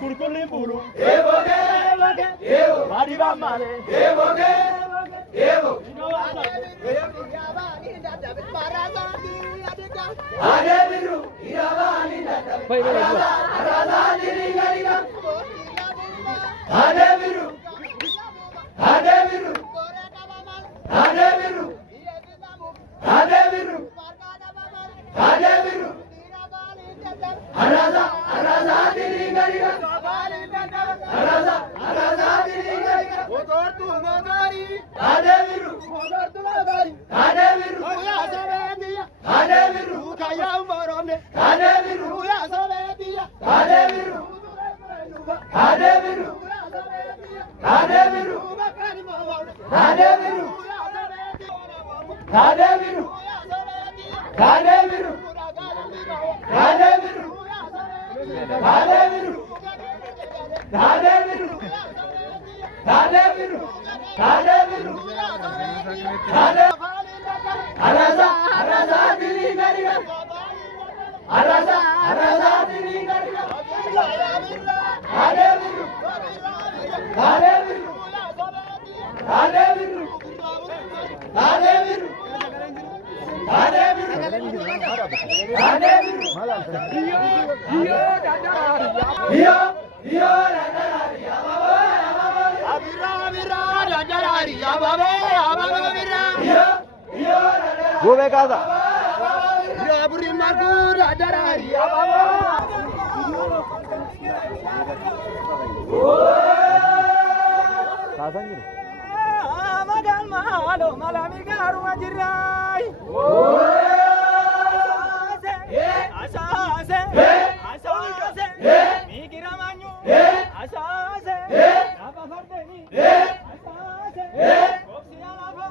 Kurkulli bulu. Mariba male. Gue kata. Ya beri magur ada ya baba. Kasan gitu. Magal malo malami garu ajirai. Asase. Asase. Mikira manyu. Asase. Apa fardeni? Asase. Kopsiya lava.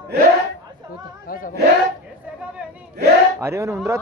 Ada mana undrat?